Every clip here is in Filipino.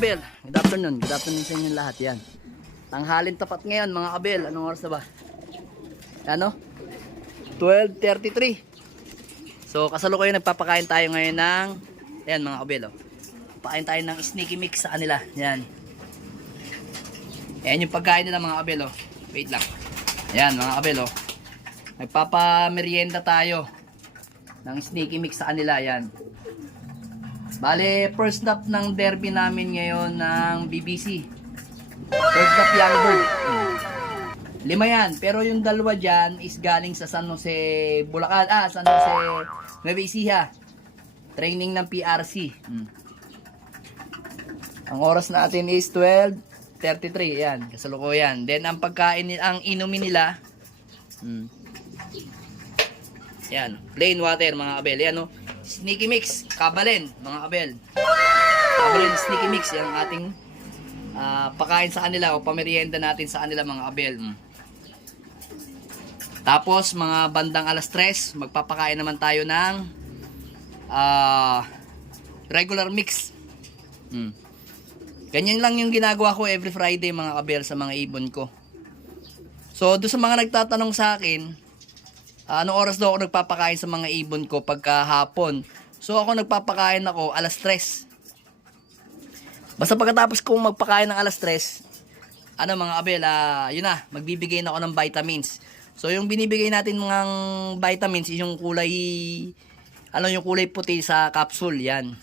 kabel, good afternoon. Good afternoon sa inyo lahat. Yan. Tanghalin tapat ngayon mga kabel. Anong oras na ba? Ano? 12:33. So kasalukuyan nagpapakain tayo ngayon ng ayan mga kabel. Oh. Pakain tayo ng sneaky mix sa kanila. Yan. Ayan yung pagkain nila mga kabel. Oh. Wait lang. Ayan mga kabel. Oh. Nagpapamerienda tayo ng sneaky mix sa kanila. Yan. Bale, first stop ng derby namin ngayon ng BBC. First stop Young Bird. 5 yan. Pero yung dalawa dyan is galing sa San Jose, Bulacan. San Jose, Nueva Ecija. Training ng PRC. Ang oras natin is 12:33. Yan, kasalukuyan. Then, ang pagkain, ang inumin nila, yan, plain water mga kabel. Yan, no? Sneaky mix, kabalin mga kabel. Kabalin, sneaky mix. Yan ang ating pakain sa kanila o pamerienda natin sa kanila mga kabel. Tapos mga bandang alas 3, magpapakain naman tayo ng regular mix. Ganyan lang yung ginagawa ko every Friday mga kabel sa mga ibon ko. So doon sa mga nagtatanong sa akin, anong oras daw ako nagpapakain sa mga ibon ko pagka hapon? So ako nagpapakain ako alas 3. Basta pagkatapos kong magpakain ng alas 3, ano mga kabel, yun na, magbibigay na ako ng vitamins. So yung binibigay natin mga vitamins is yung kulay, yung kulay puti sa capsule, yan.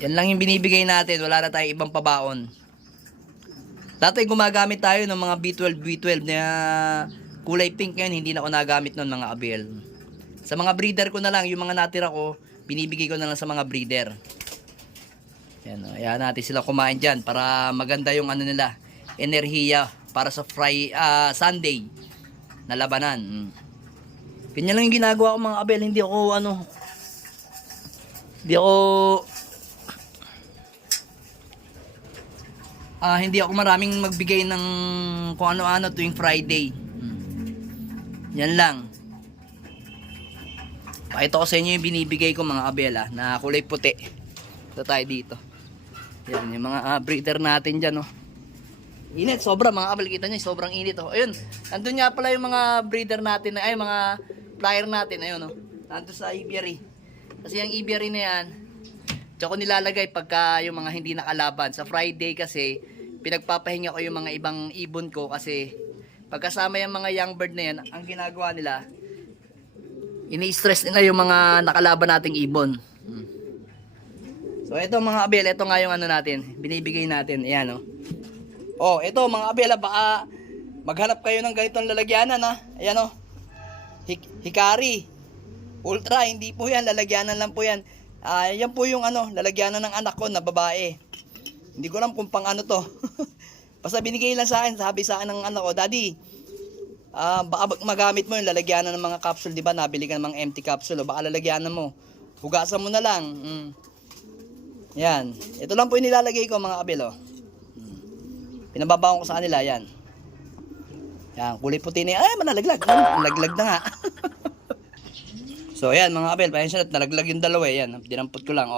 Yan lang yung binibigay natin, wala na tayong ibang pabaon. Dati gumagamit tayo ng mga B12 na kulay pink, ngayon hindi na ako nagamit nun mga kabel. Sa mga breeder ko na lang, yung mga natira ko, binibigay ko na lang sa mga breeder. Yan, ayan natin sila kumain dyan para maganda yung nila, enerhiya para sa Sunday na labanan. Ganyan lang yung ginagawa ko mga kabel, hindi ako maraming magbigay ng kung ano-ano tuwing Friday. Yan lang. Pakita ko sa inyo yung binibigay ko mga kabel na kulay puti. Ito tayo dito. Yan yung mga breeder natin dyan. Oh. Init, sobra mga kabel. Kita nyo, sobrang init. Oh. Ayun, nandun nga pala yung mga breeder natin. Ay, mga flyer natin. Ayun, oh. Nandun sa aviary. Kasi yung aviary na yan, diyan ko nilalagay pagka yung mga hindi nakalaban. Sa Friday kasi, pinagpapahinga ko yung mga ibang ibon ko kasi pagkasama yung mga young bird na yan, ang ginagawa nila, ini-stress nila yung mga nakalaban nating ibon. So ito mga kabel, ito nga yung natin, binibigay natin. Ayan ito mga kabel, baka maghanap kayo ng ganitong lalagyanan Ayan Hikari Ultra, hindi po yan, lalagyanan lang po yan. Yan po yung lalagyanan ng anak ko na babae. Hindi ko alam kung pang to. Basta binigay lang sa akin, sabi sa akin ng anak ko, Daddy, baka magamit mo yung lalagyanan ng mga capsule, di ba? Nabili ka ng mga empty capsule, baka lalagyanan mo. Hugasan mo na lang. Yan. Ito lang po yung nilalagay ko mga kabel. Pinababaon ko sa kanila, yan. Yan, kulay puti na yan. Ay, manalaglag. Nalaglag na nga. So, yan mga kabel, pasensya na, nalaglag yung dalawa. Yan, dinampot ko lang.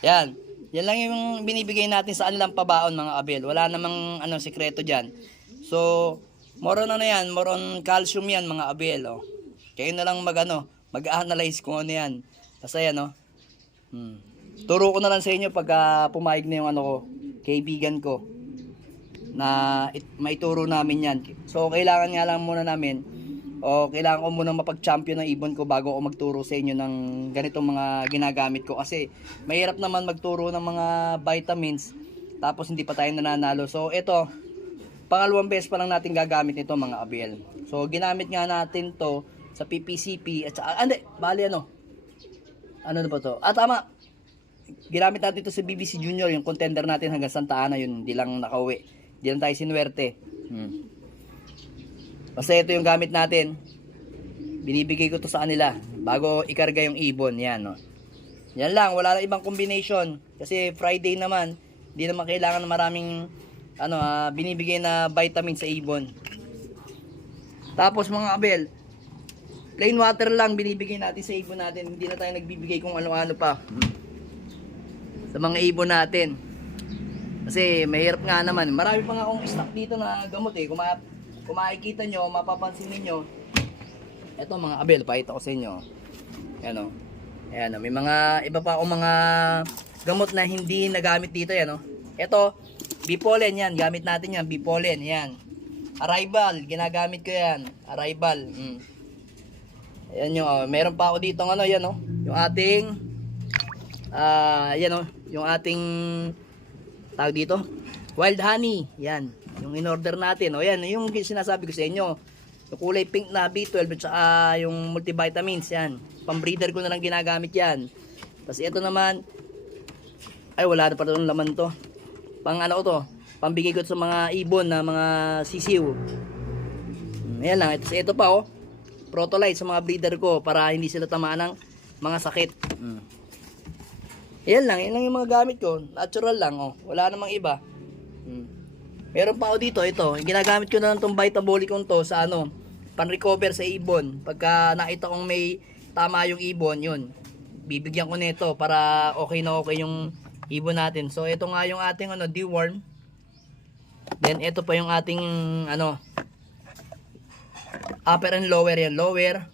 Yan. Yan lang yung binibigay natin sa kanilang pabaon mga kabel. Wala namang sikreto dyan. So, more on yan, more on calcium yan mga kabel. Kayo na lang mag-analyze kung ano yan. Basta yan Turo ko na lang sa inyo pagka pumayag na yung kaibigan ko na maituro namin yan. So, kailangan nga lang muna namin kailangan ko muna mapag-champion ng ibon ko bago ako magturo sa inyo ng ganitong mga ginagamit ko. Kasi mahirap naman magturo ng mga vitamins tapos hindi pa tayo nananalo. So ito, pangalawang beses pa lang natin gagamit nito mga kabel. So ginamit nga natin to sa PPCP at saka, bali ano na ba to? Tama, ginamit natin ito sa BBC Junior, yung contender natin hanggang Santa Ana, yun, hindi lang nakauwi, hindi lang tayo sinuwerte. Basta ito yung gamit natin. Binibigay ko to sa kanila bago ikarga yung ibon. Yan Yan lang, wala na ibang combination. Kasi Friday naman, hindi naman kailangan ng maraming binibigay na vitamin sa ibon. Tapos mga kabel, plain water lang binibigay natin sa ibon natin. Hindi na tayo nagbibigay kung ano-ano pa. sa mga ibon natin. Kasi mahirap nga naman. Marami pa nga akong stock dito na gamot eh. Kung makikita nyo, mapapansin niyo. Ito mga abel, pakita ko sa inyo. Ayan o. Ayan o. May mga iba pa akong mga gamot na hindi nagamit dito. Yan o. Ito, Bipollen yan. Gamit natin yan. Bipollen. Yan. Arrival. Ginagamit ko yan. Arrival. Ayan yung, meron pa ako dito ano, yan o. Yung ating, yan o. Yung ating, tawag dito, wild honey. Yan. Yung in-order natin. O yan, yung sinasabi ko sa inyo. Yung kulay pink na B12 at saka yung multivitamins. Yan. Pambreeder ko na lang ginagamit yan. Tapos ito naman, ay wala na pa rin laman to. Pang ano ko to. Pambigay ko sa mga ibon na mga sisiw. Ayan lang. Ito pa oh. Protolite sa mga breeder ko para hindi sila tamaan ng mga sakit. Ayan lang. Yan lang yung mga gamit ko. Natural lang oh. Wala namang iba. Meron pa ako dito. Ito. Ginagamit ko na lang itong Vitabolicon to sa ano. Pan-recover sa ibon. Pagka nakita kong may tama yung ibon. Yun. Bibigyan ko nito para okay na okay yung ibon natin. So ito nga yung ating ano, deworm. Then ito pa yung ating ano, upper and lower yan. Lower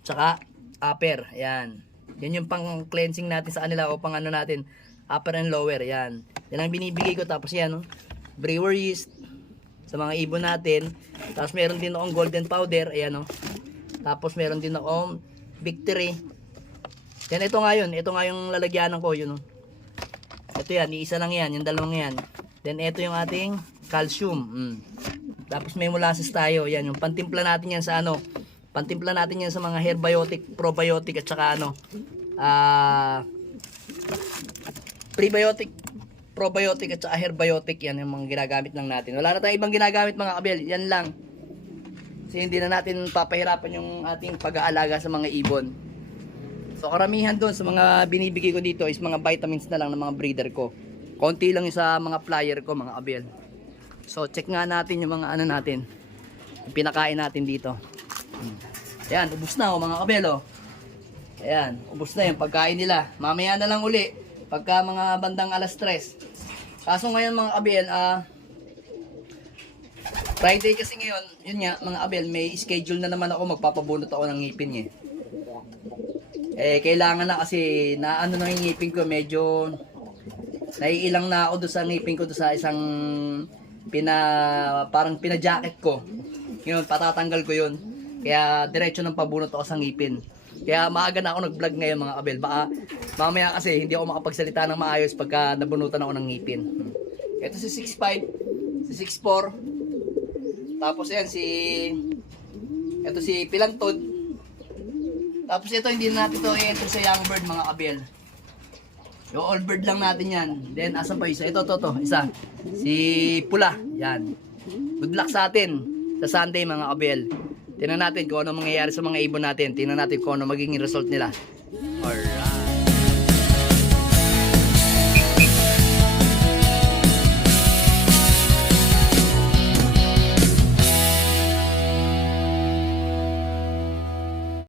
tsaka upper. Yan. Yan yung pang cleansing natin sa kanila o pang ano natin. Upper and lower. Yan. Yan ang binibigay ko. Tapos yan. No? Brewer yeast sa mga ibon natin. Tapos meron din akong golden powder. Ayan. No? Tapos meron din akong victory. Yan. Ito nga yun. Ito nga yung lalagyanan ko. Yun. No? Ito yan. Iisa lang yan. Yung dalawang yan. Then ito yung ating calcium. Tapos may molasses tayo. Yan, yung pantimpla natin yan sa ano. Pantimpla natin yan sa mga herbiotic, probiotic at saka ano. Prebiotic, probiotic at saka herbiotic. Yan yung mga ginagamit lang natin. Wala na tayong ibang ginagamit mga kabel. Yan lang. Kasi hindi na natin papahirapan yung ating pag-aalaga sa mga ibon. So karamihan doon sa mga binibigay ko dito is mga vitamins na lang ng mga breeder ko. Konti lang sa mga flyer ko mga abel. So check nga natin yung mga ano natin. Yung pinakain natin dito. Ayan, ubos na mga abel oh. Ayan, ubos na yung pagkain nila. Mamaya na lang uli. Pagka mga bandang alas 3. Kaso ngayon mga abel, Friday kasi ngayon, yun nga mga abel, may schedule na naman ako. Magpapabunot ako ng ngipin eh. Kailangan na kasi na ano na yung ngipin ko, medyo naiilang na ako doon sa ngipin ko doon sa isang parang pina-jacket ko. Yun, patatanggal ko yun. Kaya diretso ng pabunot ako sa ngipin. Kaya maaga na ako nag-vlog ngayon mga kabel. Baka mamaya kasi hindi ako makapagsalita ng maayos pagka nabunutan ako ng ngipin. Ito si 6'5", si 6'4". Tapos yan ito si Pilantod. Tapos ito hindi natin to i-enter sa young bird mga kabel. Yung all bird lang natin yan. Then asan pa isa? Ito isa. Si Pula. Yan. Good luck sa atin sa Sunday mga kabel. Tingnan natin kung ano mangyayari sa mga ibon natin. Tingnan natin kung ano magiging result nila. Alright.